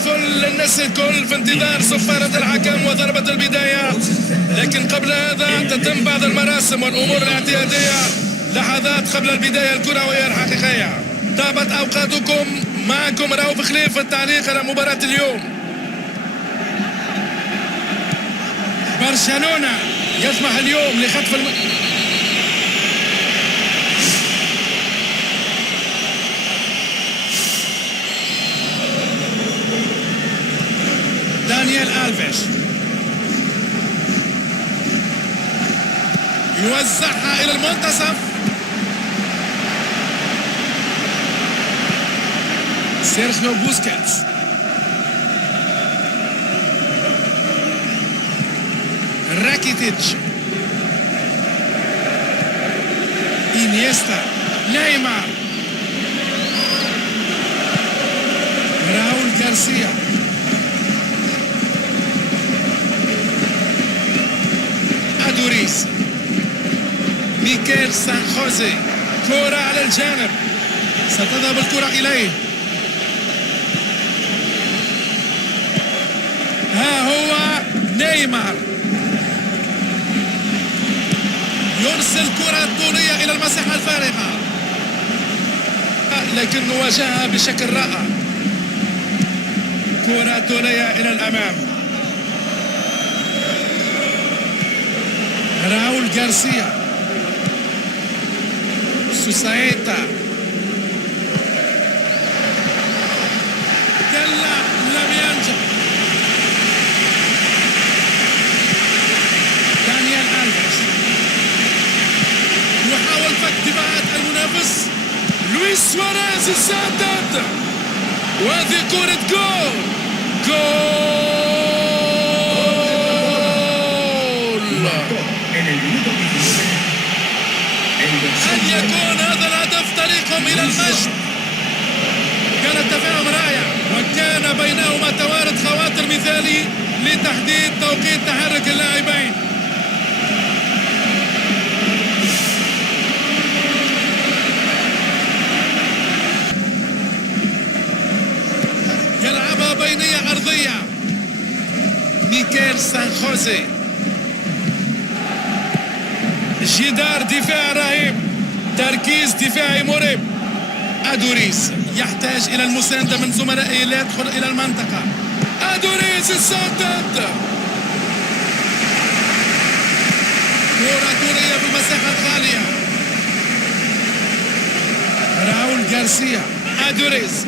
الفل، الناس الكل في انتظار صفارة الحكم وضربة البداية، لكن قبل هذا تتم بعض المراسم والأمور الاعتيادية لحظات قبل البداية الكروية الحقيقية. طابت أوقاتكم. معكم رؤوف خليف في التعليق على مباراة اليوم. برشلونة يسمح اليوم لخطف دانيال ألفيش يوزعها إلى المنتصف. سيرخيو بوسكيتس راكيتيتش إنيستا نيمار راؤول غارسيا أدوريس ميكيل سان خوزي. كرة على الجانب، ستذهب الكرة إليه. ها هو نيمار يرسل كرة طولية إلى المساحة الفارغة، لكن واجهها بشكل رائع. كرة طولية إلى الأمام. راؤول غارسيا سوسايتا كلا لم ينجح. دانيال ألفيش يحاول فك دفاعات المنافس. لويس سواريز السادد، وهذه كرة جول. أن يكون هذا الهدف طريقهم إلى المجد. كان التفاهم رائع، وكان بينهما توارد خواطر مثالي لتحديد توقيت تحرك اللاعبين. يلعبها بينية أرضية. ميكيل سان خوزي، جدار دفاع رهيب، تركيز دفاعي مرعب. أدوريس يحتاج إلى المساندة من زملائه ليدخل إلى المنطقة. أدوريس السدد، كرة طولية في المساحة الخالية. راؤول غارسيا. أدوريس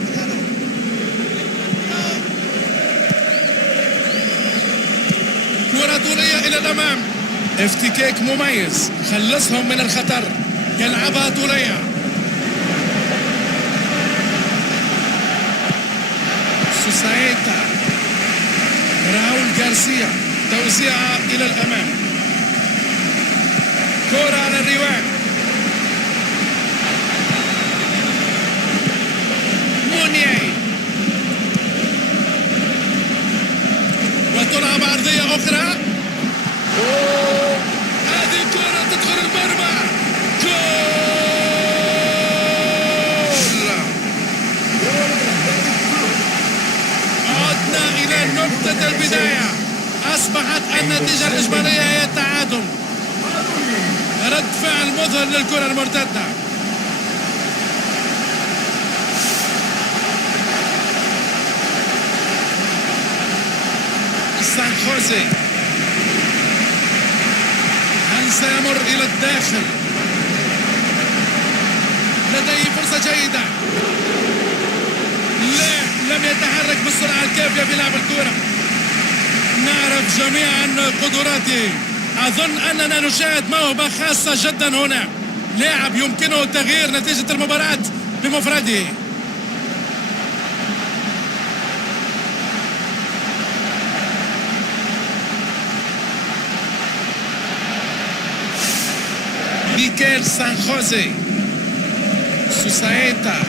كرة طولية إلى الأمام. افتكاك مميز خلصهم من الخطر. يلعبها طولية. سوسايتا راؤول غارسيا، توزيعها إلى الأمام. كرة على الرواق. مونيي وتلعب عرضية أخرى. هذه الكرة تدخل المرمى. جول. عدنا إلى نقطة البداية. أصبحت النتيجة الإجمالية هي التعادل. رد فعل مذهل للكرة المرتدة. سان خوزي، هل سيمر إلى الداخل؟ لديه فرصة جيدة. لا، لم يتحرك بالسرعة الكافية في لعب الكرة. نعرف جميعا قدراته. أظن أننا نشاهد موهبة خاصة جدا هنا. لاعب يمكنه تغيير نتيجة المباراة بمفرده. ميكيل سان خوزي. سوسايتا،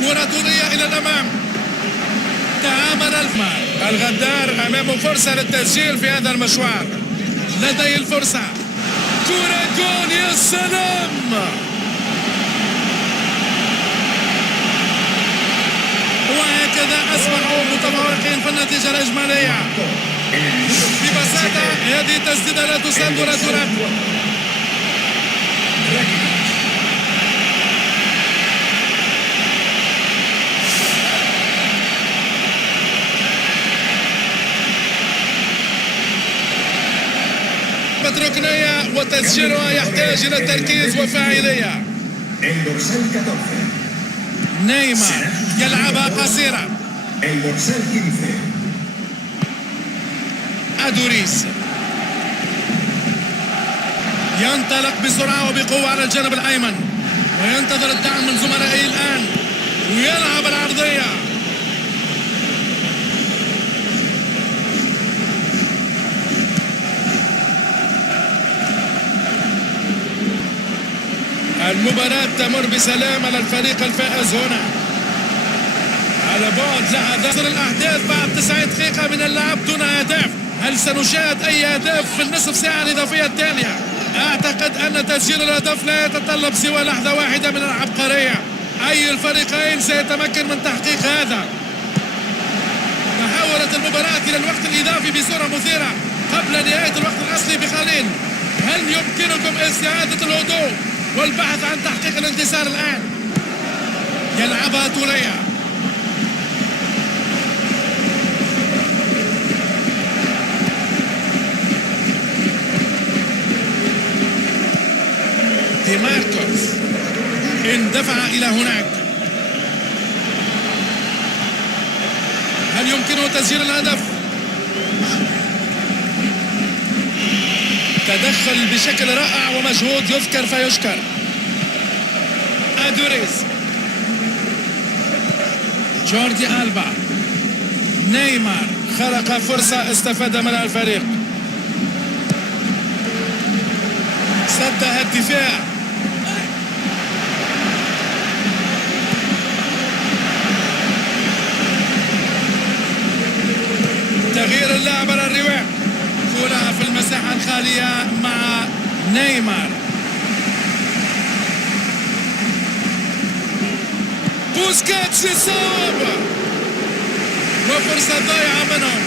كرة طولية إلى الأمام. تعامل الغدار أمامه فرصة للتسجيل في هذا المشوار. لديه الفرصة. كرة جول، يا سلام. وهكذا لماذا أصبحوا متفوقين في النتيجة الإجمالية؟ ببساطة هذه التسديدة لا تصد ولا ترد. ركنية وتسجيلها يحتاج إلى تركيز وفاعلية. نيمار يلعبها قصيرة. أدوريس ينطلق بسرعة وبقوة على الجانب الأيمن وينتظر الدعم من زملائه الآن ويلعب العرضية. المباراة تمر بسلام على الفريق الفائز هنا. على بعد لحظات الأحداث بعد 90 دقيقة من اللعب دون أهداف. هل سنشاهد أي أهداف في النصف ساعة الإضافية التالية؟ أعتقد أن تسجيل الهدف لا يتطلب سوى لحظة واحدة من العبقرية. أي الفريقين سيتمكن من تحقيق هذا؟ تحولت المباراة إلى الوقت الإضافي بصورة مثيرة قبل نهاية الوقت الأصلي بقليل. هل يمكنكم استعادة الهدوء والبحث عن تحقيق الانتصار الآن؟ يلعبها توريا. دي ماركوس اندفع إلى هناك. هل يمكنه تسجيل الهدف؟ تدخل بشكل رائع ومجهود يذكر فيشكر. أدوريس، جوردي ألبا، نيمار خلق فرصة استفاد منها الفريق. صدها الدفاع. تغيير اللعب على الرواق. كرة في المساحة الخالية مع نيمار. بوسكيتس يصاب وفرصة ضايعة منهم.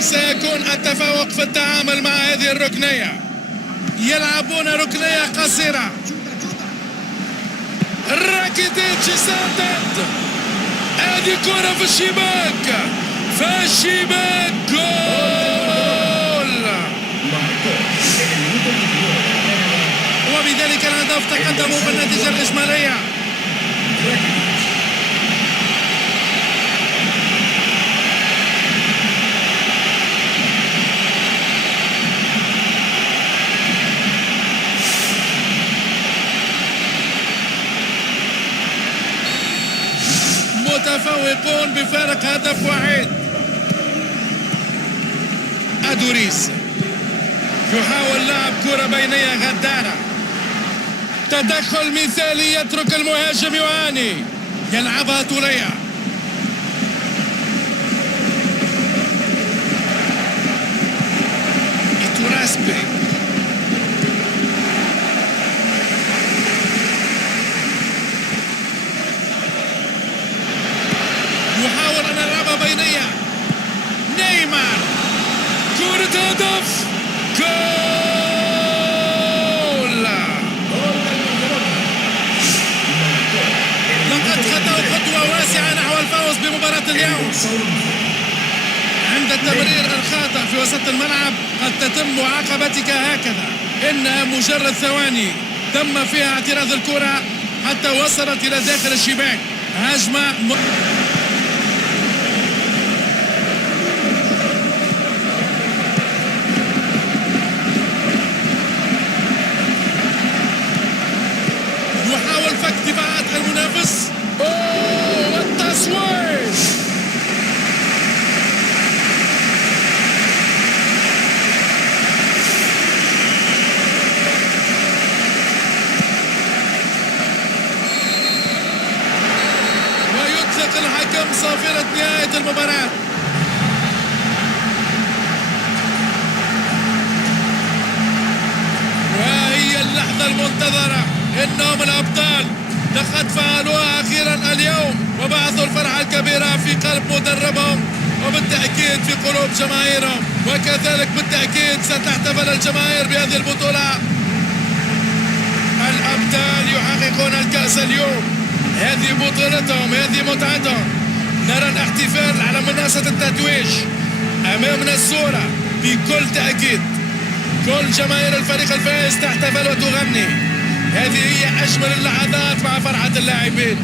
سيكون التفوق في التعامل مع هذه الركنية. يلعبون ركنية قصيرة. راكيتيتش يسدد. هذه كرة في الشباك. في الشباك جول. وبذلك الهدف تقدموا بالنتيجة الإجمالية. متفوقون بفارق هدف واحد. أدوريس يحاول لعب كرة بينية غدارة. تدخل مثالي يترك المهاجم يعاني. يلعبها توريا. إتوراسبي يحاول أن يلعبها بينية. نيمار كرة هدف. جول. لقد خطوا خطوة واسعة نحو الفوز بمباراة اليوم. عند التمرير الخاطئ في وسط الملعب قد تتم معاقبتك هكذا. إنها مجرد ثواني تم فيها اعتراض الكرة حتى وصلت إلى داخل الشباك. هجمة يحاول فك المباراة. وهي اللحظة المنتظرة، إنهم الأبطال لقد فعلوها أخيرا اليوم وبعثوا الفرحة الكبيرة في قلب مدربهم وبالتأكيد في قلوب جماهيرهم، وكذلك بالتأكيد ستحتفل الجماهير بهذه البطولة. الأبطال يحققون الكأس اليوم، هذه بطولتهم، هذه متعتهم. نرى الاحتفال على منصة التتويج أمامنا الصورة بكل تأكيد. كل جماهير الفريق الفائز تحتفل وتغني. هذه هي أجمل اللحظات مع فرحة اللاعبين.